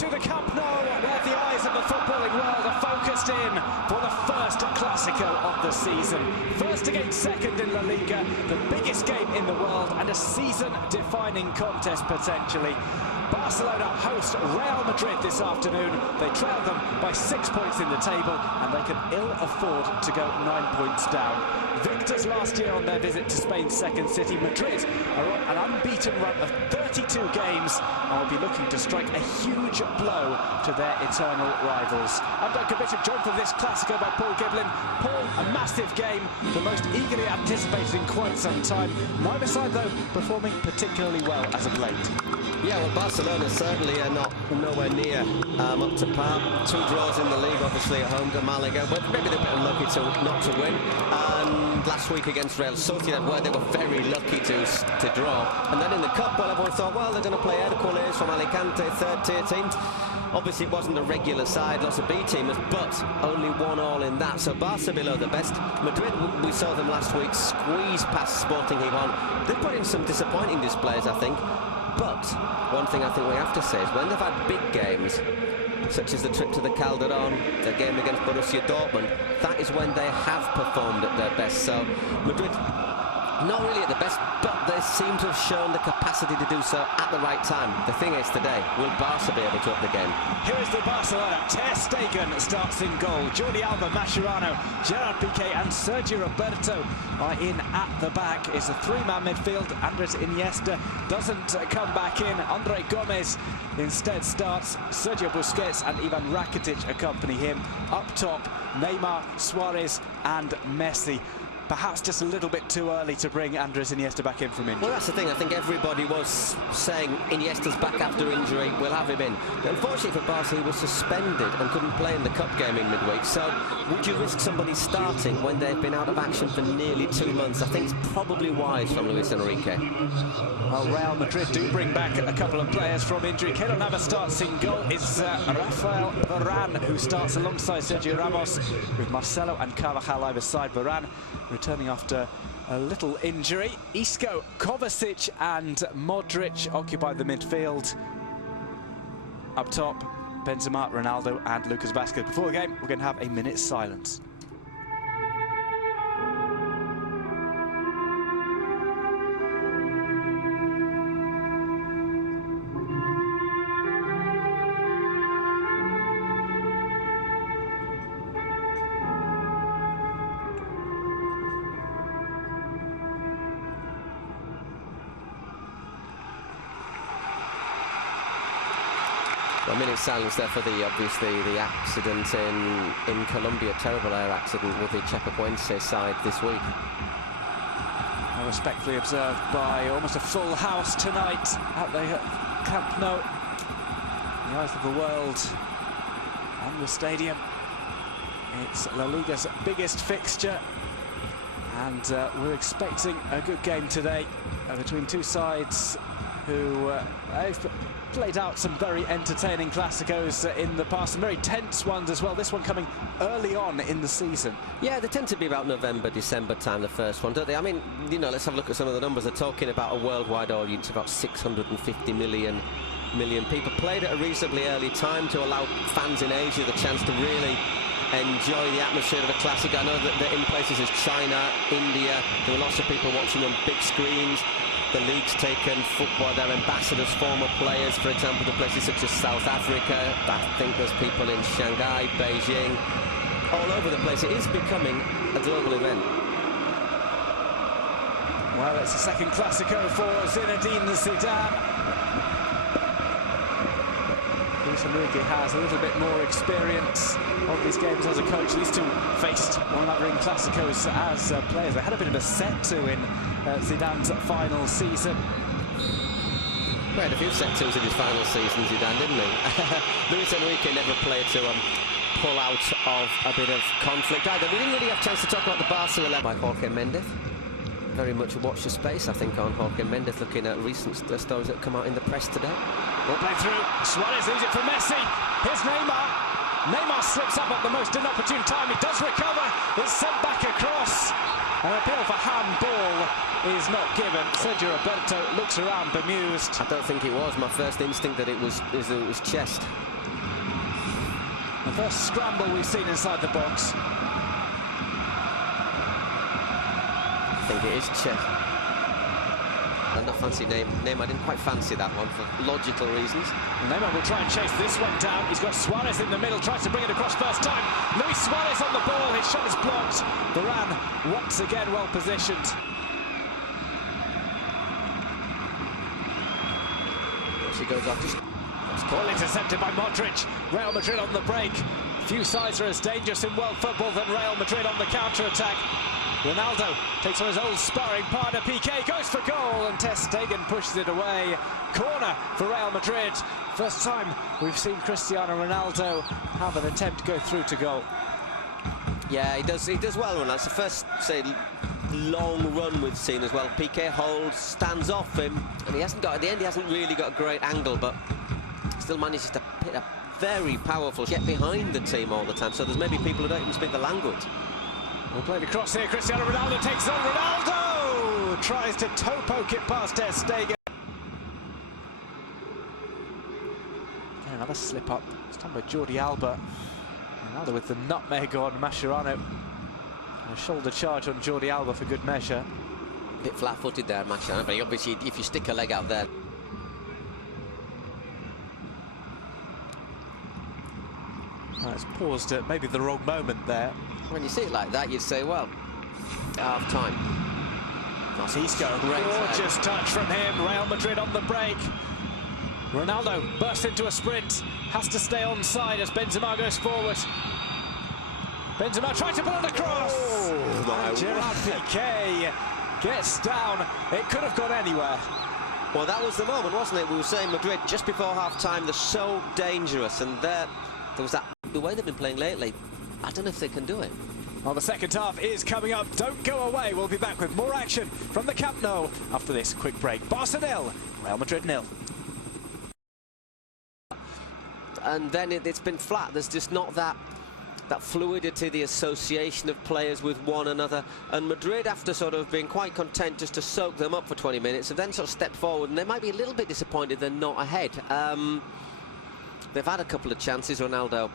to the Camp Nou, where the eyes of the footballing world are focused in for the first Clasico of the season. First against second in La Liga, the biggest game in the world and a season-defining contest potentially. Barcelona host Real Madrid this afternoon. They trail them by 6 points in the table and they can ill afford to go 9 points down. Victors last year on their visit to Spain's second city, Madrid are on an unbeaten run of 32 games and will be looking to strike a huge blow to their eternal rivals. I'm Duncan Bishop, joined for this Clasico by Paul Giblin. Paul, a massive game, the most eagerly anticipated in quite some time. Neither side, though, performing particularly well as of late. Yeah, well, Barcelona certainly are nowhere near up to par. 2 draws in the league, obviously at home to Malaga, but maybe they're a bit unlucky not to win. And last week against Real Sociedad, where they were very lucky to draw. And then in the cup, well, everyone thought, well, they're going to play Hércules from Alicante, third-tier team. Obviously, it wasn't a regular side, lots of B-teamers, but only 1-1 in that. So Barca below the best. Madrid, we saw them last week squeeze past Sporting Gijón. They put in some disappointing displays, I think. But one thing I think we have to say is when they've had big games, such as the trip to the Calderón, the game against Borussia Dortmund, that is when they have performed at their best. So Madrid, not really at the best, but they seem to have shown the capacity to do so at the right time. The thing is today, will Barca be able to up the game? Here is the Barcelona. Ter Stegen starts in goal. Jordi Alba, Mascherano, Gerard Piqué and Sergio Roberto are in at the back. It's a 3-man midfield. Andres Iniesta doesn't come back in. Andre Gomez instead starts. Sergio Busquets and Ivan Rakitic accompany him. Up top, Neymar, Suarez and Messi. Perhaps just a little bit too early to bring Andres Iniesta back in from injury. Well, that's the thing. I think everybody was saying Iniesta's back after injury, we'll have him in. But unfortunately for Barca, he was suspended and couldn't play in the cup game in midweek. So would you risk somebody starting when they've been out of action for nearly 2 months? I think it's probably wise from Luis Enrique. Well, Real Madrid do bring back a couple of players from injury. Keylor Navas starts in goal. It's Rafael Varane who starts alongside Sergio Ramos, with Marcelo and Carvajal either side. Varane returning after a little injury. Isco, Kovacic and Modric occupy the midfield. Up top, Benzema, Ronaldo and Lucas Vazquez. Before the game, we're going to have a minute's silence. A minute's silence there for obviously the accident in Colombia, terrible air accident with the Chapecoense side this week. Respectfully observed by almost a full house tonight at the Camp Nou. The eyes of the world on the stadium. It's La Liga's biggest fixture, and we're expecting a good game today between two sides who have played out some very entertaining Clásicos in the past, some very tense ones as well. This one coming early on in the season. Yeah, they tend to be about November, December time, the first one, don't they? I mean, you know, let's have a look at some of the numbers. They're talking about a worldwide audience, about 650 million people. Played at a reasonably early time to allow fans in Asia the chance to really enjoy the atmosphere of a classic. I know that in places as China, India, there were lots of people watching on big screens. The league's taken football, their ambassadors, former players, for example, to places such as South Africa. I think there's people in Shanghai, Beijing, all over the place. It is becoming a global event. Well, it's a second Clasico for Zinedine Zidane. Luis Enrique has a little bit more experience of these games as a coach. These two faced one another in Clásicos as players. They had a bit of a set to in Zidane's final season. Well, had a few set twos in his final season, Zidane, didn't he? Luis Enrique never played to pull out of a bit of conflict either. We didn't really have a chance to talk about the Barca 11 by Jorge Mendes. Very much watch the space, I think, on Jorge Mendes, looking at recent stories that come out in the press today. Ball play through. Suarez leaves it for Messi. Here's Neymar. Neymar slips up at the most inopportune time. He does recover. It's sent back across. An appeal for handball is not given. Sergio Roberto looks around bemused. I don't think it was. My first instinct that it was chest. The first scramble we've seen inside the box. I think it is chest. And a fancy name. I didn't quite fancy that one for logical reasons. Neymar will try and chase this one down. He's got Suarez in the middle, tries to bring it across first time. Luis Suarez on the ball, his shot is blocked. Varane once again well positioned. She goes off. Ball intercepted by Modric. Real Madrid on the break. Few sides are as dangerous in world football than Real Madrid on the counter-attack. Ronaldo takes on his old sparring partner. Piqué goes for goal and Ter Stegen pushes it away. Corner for Real Madrid. First time we've seen Cristiano Ronaldo have an attempt go through to goal. Yeah, he does well, Ronaldo. It's the first, say, long run we've seen as well. Piqué holds, stands off him, and he hasn't got, at the end, he hasn't really got a great angle, but still manages to hit a very powerful get behind the team all the time. So there's maybe people who don't even speak the language. We'll play the cross here. Cristiano Ronaldo takes on Ronaldo! Tries to toe poke it past Ter Stegen. Again, another slip up. This time by Jordi Alba. Ronaldo with the nutmeg on Mascherano. And a shoulder charge on Jordi Alba for good measure. A bit flat-footed there, Mascherano, but obviously if you stick a leg out there. Oh, it's paused at maybe the wrong moment there. When you see it like that, you'd say, well, half-time. Isco, gorgeous touch from him. Real Madrid on the break. Ronaldo bursts into a sprint. Has to stay onside as Benzema goes forward. Benzema trying to pull it across. Oh, Gerard Piqué gets down. It could have gone anywhere. Well, that was the moment, wasn't it? We were saying Madrid just before half-time, they're so dangerous, and there was that, the way they've been playing lately. I don't know if they can do it. Well, the second half is coming up. Don't go away. We'll be back with more action from the Camp Nou after this quick break. Barca 0, Real Madrid 0. And then it's been flat. There's just not that fluidity, the association of players with one another. And Madrid, after sort of being quite content just to soak them up for 20 minutes, have then sort of stepped forward, and they might be a little bit disappointed they're not ahead. They've had a couple of chances. Ronaldo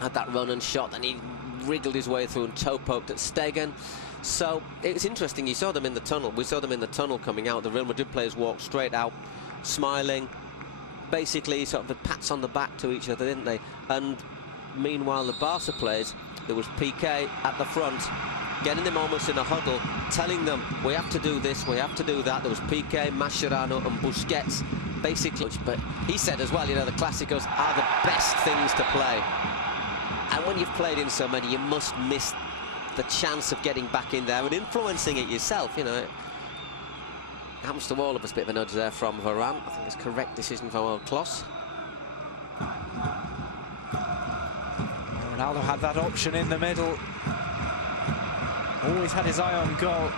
had that run and shot, then he wriggled his way through and toe poked at Stegen. So it's interesting, you saw them in the tunnel. We saw them in the tunnel coming out. The Real Madrid players walked straight out, smiling, basically sort of the pats on the back to each other, didn't they? And meanwhile, the Barca players, there was Piqué at the front, getting them almost in a huddle, telling them, we have to do this, we have to do that. There was Piqué, Mascherano and Busquets, basically. But he said as well, you know, the Clásicos are the best things to play. And when you've played in so many, you must miss the chance of getting back in there and influencing it yourself, you know. It happens to all of us. Bit of a nudge there from Varane. I think it's a correct decision from old Klos. Ronaldo had that option in the middle. Always had his eye on goal.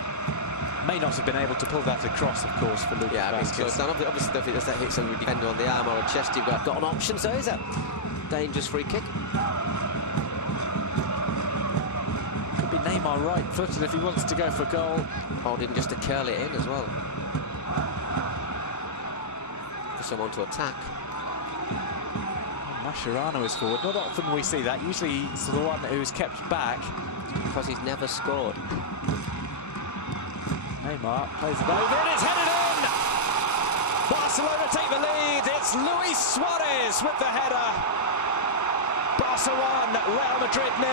May not have been able to pull that across, of course, for Lucas Vázquez. Obviously, if that hits a defender on the arm or a chest, you've got an option. So is a dangerous free kick. Could be Neymar right-footed if he wants to go for goal. Holding just to curl it in as well. For someone to attack. Mascherano is forward. Not often we see that. Usually he's the one who's kept back. Because he's never scored. Neymar plays it over and it's headed in! Barcelona take the lead. It's Luis Suarez with the header. Barca 1, Real Madrid 0.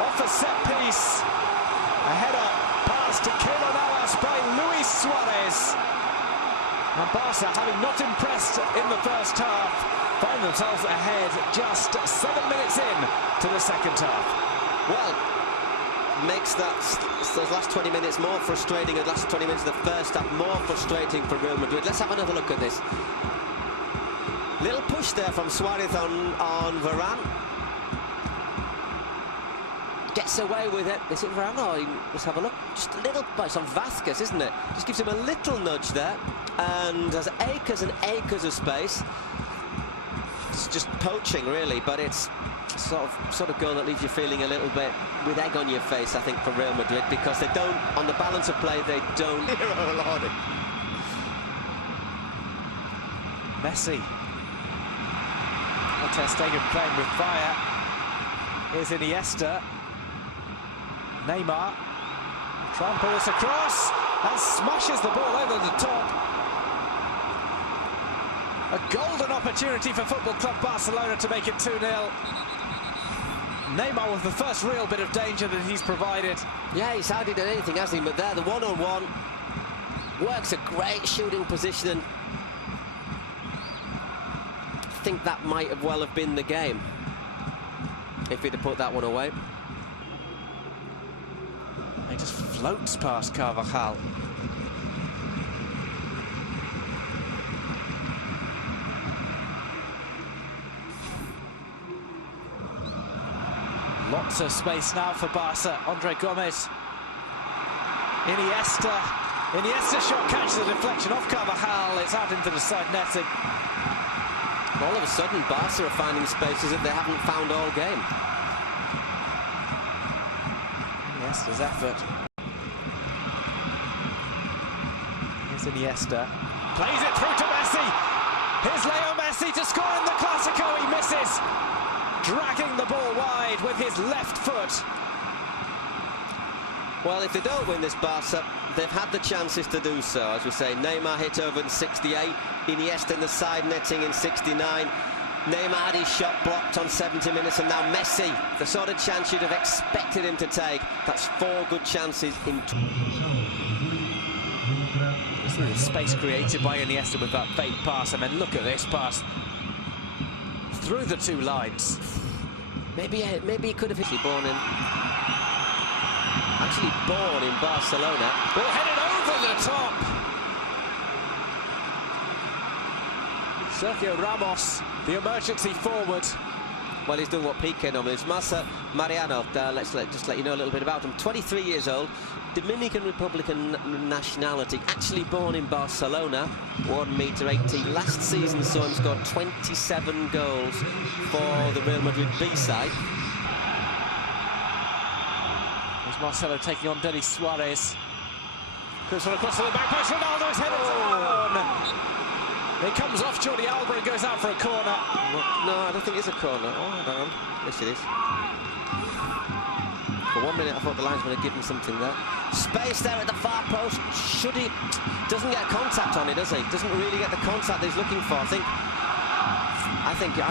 Off a set piece. A header pass to Keylor Navas by Luis Suarez. And Barca, having not impressed in the first half, find themselves ahead just 7 minutes in to the second half. Well, makes those last 20 minutes more frustrating, and the last 20 minutes of the first half more frustrating for Real Madrid. Let's have another look at this. Little push there from Suarez on Varane. Gets away with it. Is it Varane? Oh, let's have a look. Just a little, but it's on Vázquez, isn't it? Just gives him a little nudge there, and has acres and acres of space. It's just poaching, really, but it's sort of goal that leaves you feeling a little bit with egg on your face, I think, for Real Madrid, because they don't, on the balance of play, they don't. Messi. Ter Stegen playing with fire. Here's Iniesta. Neymar. Try and pull this across and smashes the ball over the top. A golden opportunity for Football Club Barcelona to make it 2-0. Neymar with the first real bit of danger that he's provided. Yeah, he's hardly done anything, hasn't he? But there, the one-on-one works a great shooting position, and I think that might have well have been the game if he'd have put that one away. He just floats past Carvajal. Lots of space now for Barca. Andre Gomez. Iniesta shot catches the deflection off Carvajal. It's out into the side netting. All of a sudden, Barca are finding spaces that they haven't found all game. Iniesta's effort. Here's Iniesta. Plays it through to Messi. Here's Leo Messi to score in the Clacico. He misses. Dragging the ball wide with his left foot. Well, if they don't win this, Barca, they've had the chances to do so. As we say, Neymar hit over in 68, Iniesta in the side netting in 69. Neymar had his shot blocked on 70 minutes, and now Messi, the sort of chance you'd have expected him to take. That's 4 good chances in. The space created by Iniesta with that fake pass, and then look at this pass through the 2 lines. Maybe he could have actually born in Barcelona. Well, headed over the top. Sergio Ramos, the emergency forward. Well, he's doing what Piqué normally is. Mariano, let's just let you know a little bit about him. 23 years old, Dominican Republican nationality, actually born in Barcelona, 1m80. Last season saw him score 27 goals for the Real Madrid B-side. There's Marcelo taking on Denis Suarez. Goes across to the back post. Ronaldo's headed down. It comes off Jordi Alba and goes out for a corner. No, I don't think it's a corner. Oh, hang on. Yes, it is. For 1 minute, I thought the linesman had given something there. Space there at the far post. Should he? Doesn't get contact on it, does he? Doesn't really get the contact he's looking for. I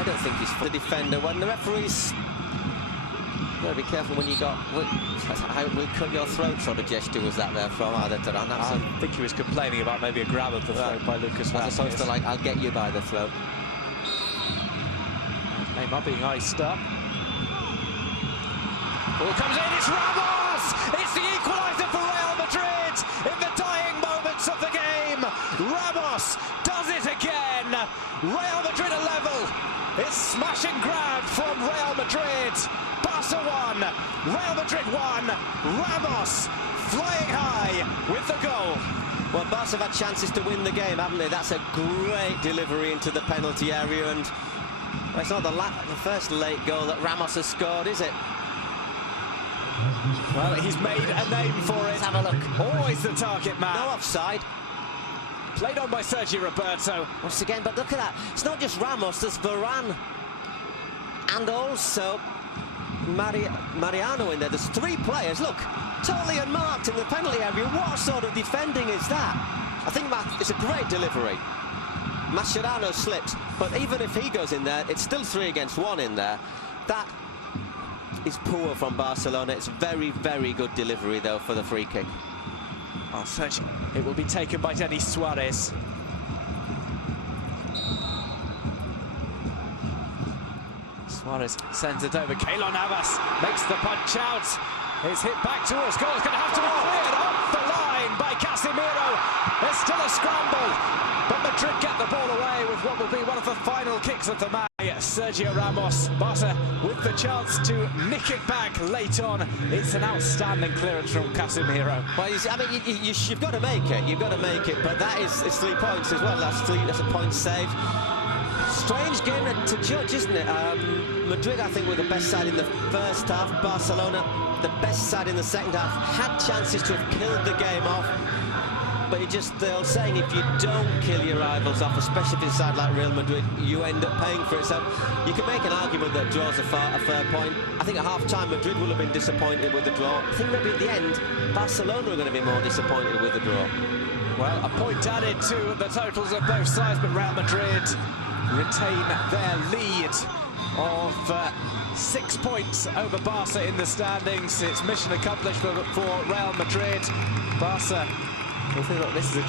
don't think he's the defender. When the referees, you've got to be careful when you got. I will cut your throat sort of gesture was that there from either to that. I think he was complaining about maybe a grab of the throat by Lucas Vázquez. As opposed to like, I'll get you by the throat. Neymar being iced up. Ball comes in, it's Ramos! It's the equaliser for Real Madrid in the dying moments of the game. Ramos does it again. Real Madrid are level. It's smash and grab from Real Madrid. Barca 1, Real Madrid 1. Ramos flying high with the goal. Well, Barca have had chances to win the game, haven't they? That's a great delivery into the penalty area, and well, it's not the first late goal that Ramos has scored, is it? Well, he's made a name for it. Let's have a look. Always the target man. No offside. Played on by Sergio Roberto. Once again, but look at that. It's not just Ramos, there's Varane. And also Mariano in there. There's 3 players. Look, totally unmarked in the penalty area. What sort of defending is that? I think it's a great delivery. Mascherano slipped, but even if he goes in there, it's still 3 against 1 in there. That is poor from Barcelona. It's very, very good delivery, though, for the free kick. Oh, it will be taken by Denis Suarez. Suarez sends it over. Keylor Navas makes the punch out. It's hit back towards goal. It's going to have to be cleared off the line by Casemiro. There's still a scramble, but Madrid get the ball away with what will be one of the final kicks of the match. Sergio Ramos, Barca with the chance to nick it back late on. It's an outstanding clearance from Casemiro. Well, I mean, you've got to make it. You've got to make it, but it's 3 points as well. That's a point saved. strange game to judge, isn't it? Madrid, I think, were the best side in the first half. Barcelona, the best side in the second half, had chances to have killed the game off. But you just, the old saying, if you don't kill your rivals off, especially if it's a side like Real Madrid, you end up paying for it. So you can make an argument that draws a fair point. I think at half-time, Madrid will have been disappointed with the draw. I think maybe at the end, Barcelona are going to be more disappointed with the draw. Well, a point added to the totals of both sides, but Real Madrid retain their lead of 6 points over Barca in the standings. It's mission accomplished for Real Madrid. Barca, I think, look, this is a